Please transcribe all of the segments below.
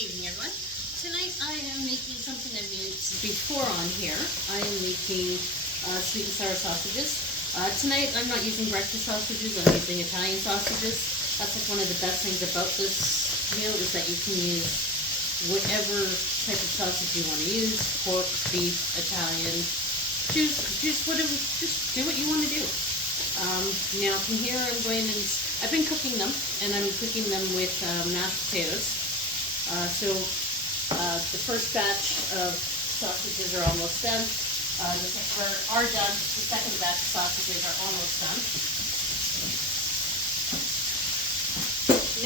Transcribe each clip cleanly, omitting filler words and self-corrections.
evening, everyone. Tonight I am making something I've made before on here. I am making sweet and sour sausages. Tonight I'm not using breakfast sausages, I'm using Italian sausages. That's like one of the best things about this meal is that you can use whatever type of sausage you want to use. Pork, beef, Italian. Choose whatever, just do what you want to do. Now from here I'm going and I've been cooking them, and I'm cooking them with mashed potatoes. The first batch of sausages are almost done. Are done. The second batch of sausages are almost done.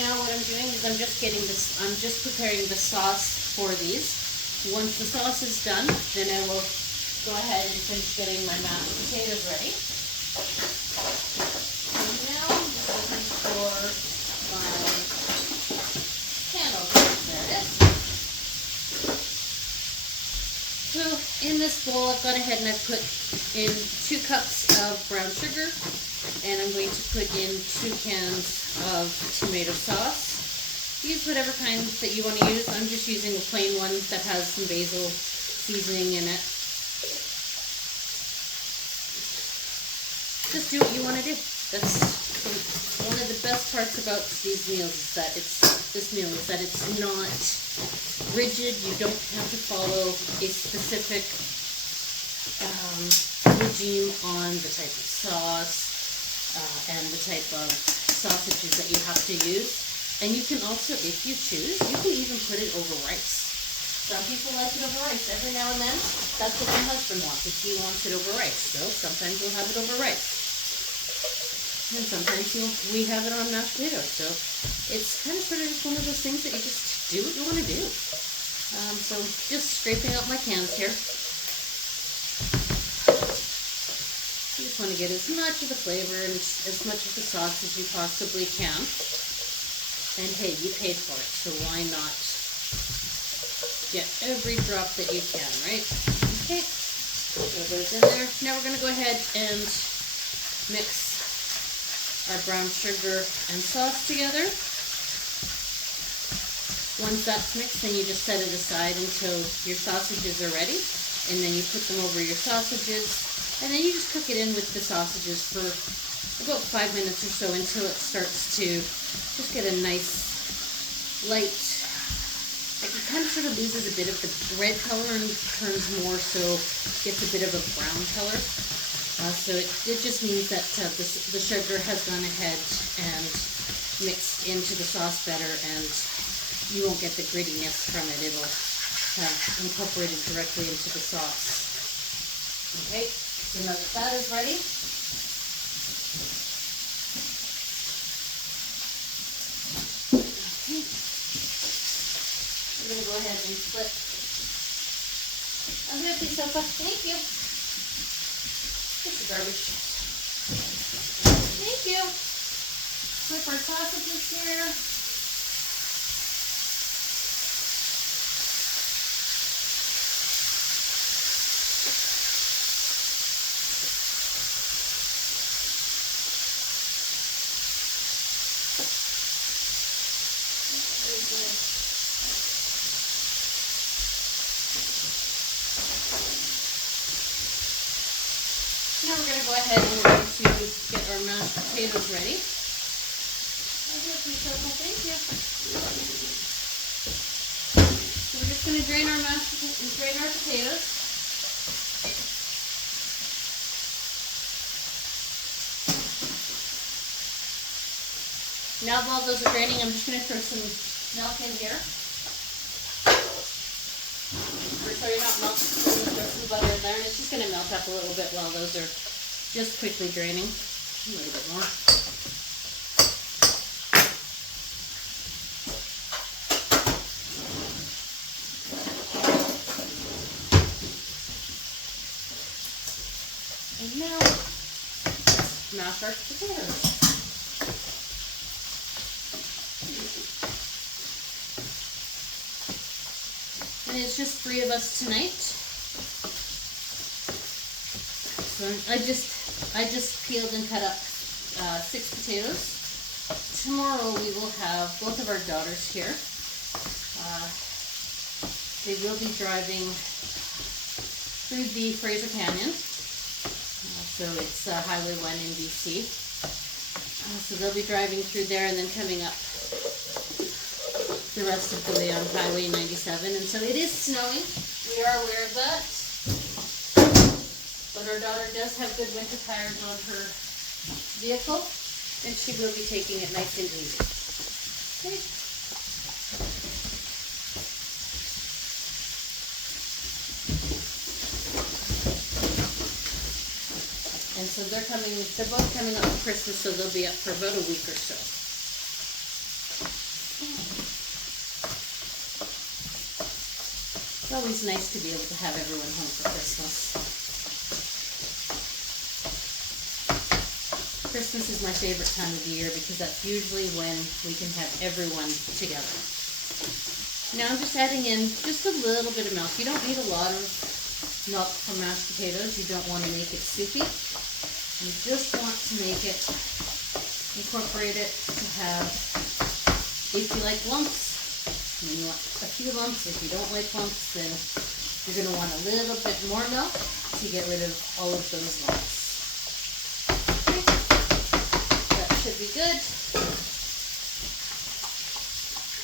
Now what I'm doing is I'm just preparing the sauce for these. Once the sauce is done, then I will go ahead and finish getting my mashed potatoes ready. And now I'm just looking for my candle. There it is. So in this bowl I've gone ahead and I've put in 2 cups of brown sugar, and I'm going to put in 2 cans of tomato sauce. Use whatever kind that you want to use. I'm just using a plain one that has some basil seasoning in it. Just do what you want to do. That's one of the best parts about these meals is that it's not rigid. You don't have to follow a specific regime on the type of sauce and the type of sausages that you have to use. And you can also, if you choose, you can even put it over rice. Some people like it over rice. Every now and then, that's what my husband wants. If he wants it over rice, so sometimes we'll have it over rice. And sometimes we have it on mashed potatoes. So it's kind of sort of just one of those things that you just do what you want to do. So just scraping out my cans here. You just want to get as much of the flavor and as much of the sauce as you possibly can. And hey, you paid for it, so why not get every drop that you can, right? Okay, so those in there. Now we're going to go ahead and mix our brown sugar and sauce together. Once that's mixed, then you just set it aside until your sausages are ready, and then you put them over your sausages, and then you just cook it in with the sausages for about 5 minutes or so until it starts to just get a nice light, like it kind of sort of loses a bit of the red color and turns more so, gets a bit of a brown color. So it just means that the sugar has gone ahead and mixed into the sauce better, and you won't get the grittiness from it. It'll have incorporated directly into the sauce. Okay, so now that is ready, I'm going to go ahead and flip. I'm going to piece up. Thank you. It's the garbage. Thank you. Flip our sausages here. Now we're going to go ahead and we're going to get our mashed potatoes ready. Thank you. So we're just going to drain our potatoes. Now while those are draining, I'm just going to throw some milk in here. So you're not melting, so I'm going to throw some butter in there, and it's just going to melt up a little bit while those are just quickly draining. A little bit more. And now, let's mash our potatoes. And it's just 3 of us tonight. So I just peeled and cut up 6 potatoes. Tomorrow we will have both of our daughters here. They will be driving through the Fraser Canyon. So it's Highway 1 in BC. So they'll be driving through there and then coming up the rest of the way on Highway 97. And so it is snowing. We are aware of that. But our daughter does have good winter tires on her vehicle, and she will be taking it nice and easy. Okay. And so they're both coming up for Christmas, so they'll be up for about a week or so. It's always nice to be able to have everyone home for Christmas. Christmas is my favorite time of the year because that's usually when we can have everyone together. Now I'm just adding in just a little bit of milk. You don't need a lot of milk for mashed potatoes. You don't want to make it soupy. You just want to make it, incorporate it to have, if you like lumps, you want a few lumps. If you don't like lumps, then you're going to want a little bit more milk to get rid of all of those lumps. Okay. That should be good.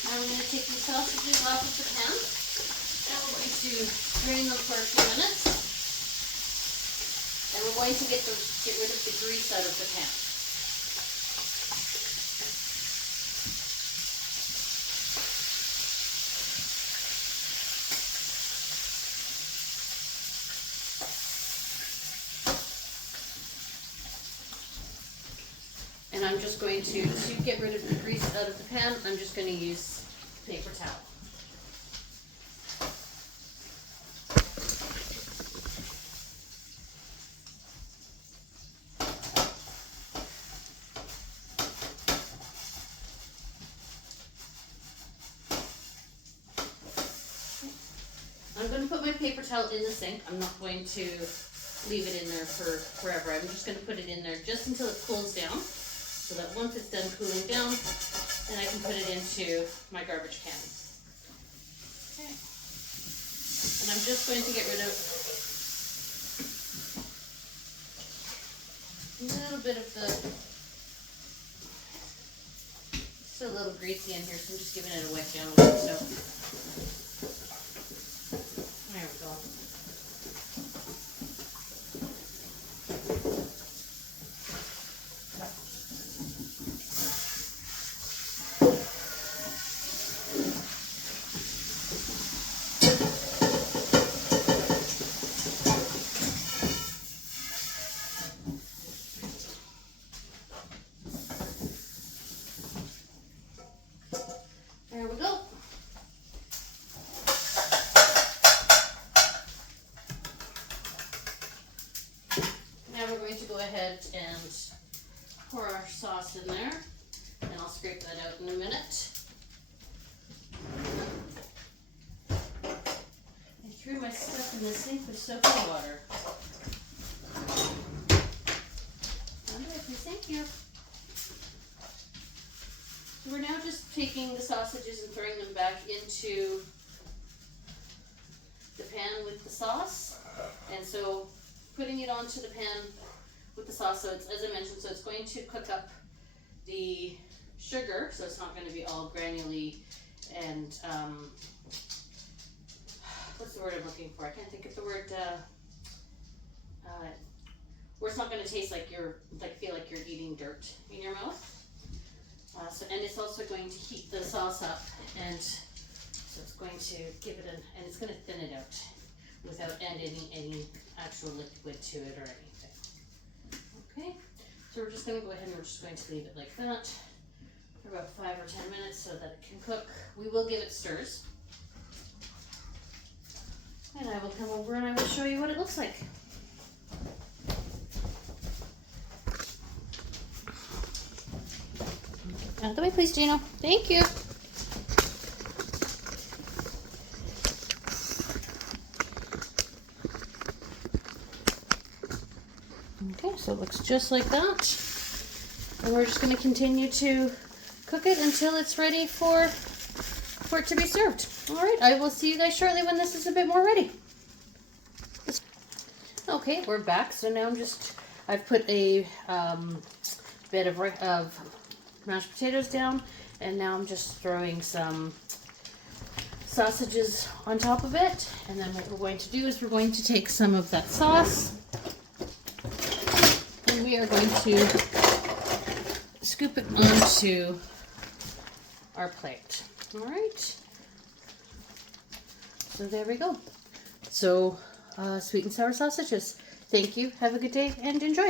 Now I'm going to take these sausages off of the pan, and we're going to drain them for a few minutes. And we're going to get rid of the grease out of the pan. And I'm just going to get rid of the grease out of the pan, I'm just going to use paper towel. I'm going to put my paper towel in the sink. I'm not going to leave it in there for forever. I'm just going to put it in there just until it cools down, so that once it's done cooling down, then I can put it into my garbage can. Okay. And I'm just going to get rid of a little bit of the, it's a little greasy in here, so I'm just giving it a wet down with it. So there we go. There we go. Now we're going to go ahead and pour our sauce in there, and I'll scrape that out in a minute. I threw my stuff in the sink with soapy water. Thank you. So we're now just taking the sausages and throwing them back into the pan with the sauce. And so putting it onto the pan with the sauce, so it's, as I mentioned, so it's going to cook up the sugar, so it's not going to be all granulary and, what's the word I'm looking for? I can't think of the word, where it's not going to taste like feel like you're eating dirt in your mouth. And it's also going to heat the sauce up, and so it's going to give it and it's going to thin it out without adding any actual liquid to it or anything. Okay, so we're just going to go ahead and we're just going to leave it like that for about 5 or 10 minutes so that it can cook. We will give it stirs. And I will come over and I will show you what it looks like. Out of the way, please, Gino. Thank you. Okay, so it looks just like that. And we're just going to continue to cook it until it's ready for for it to be served. All right, I will see you guys shortly when this is a bit more ready. Okay, we're back. So now I've put a bit of mashed potatoes down, and now I'm just throwing some sausages on top of it. And then what we're going to do is we're going to take some of that sauce, and we are going to scoop it onto our plate. All right. So there we go. So sweet and sour sausages. Thank you. Have a good day and enjoy.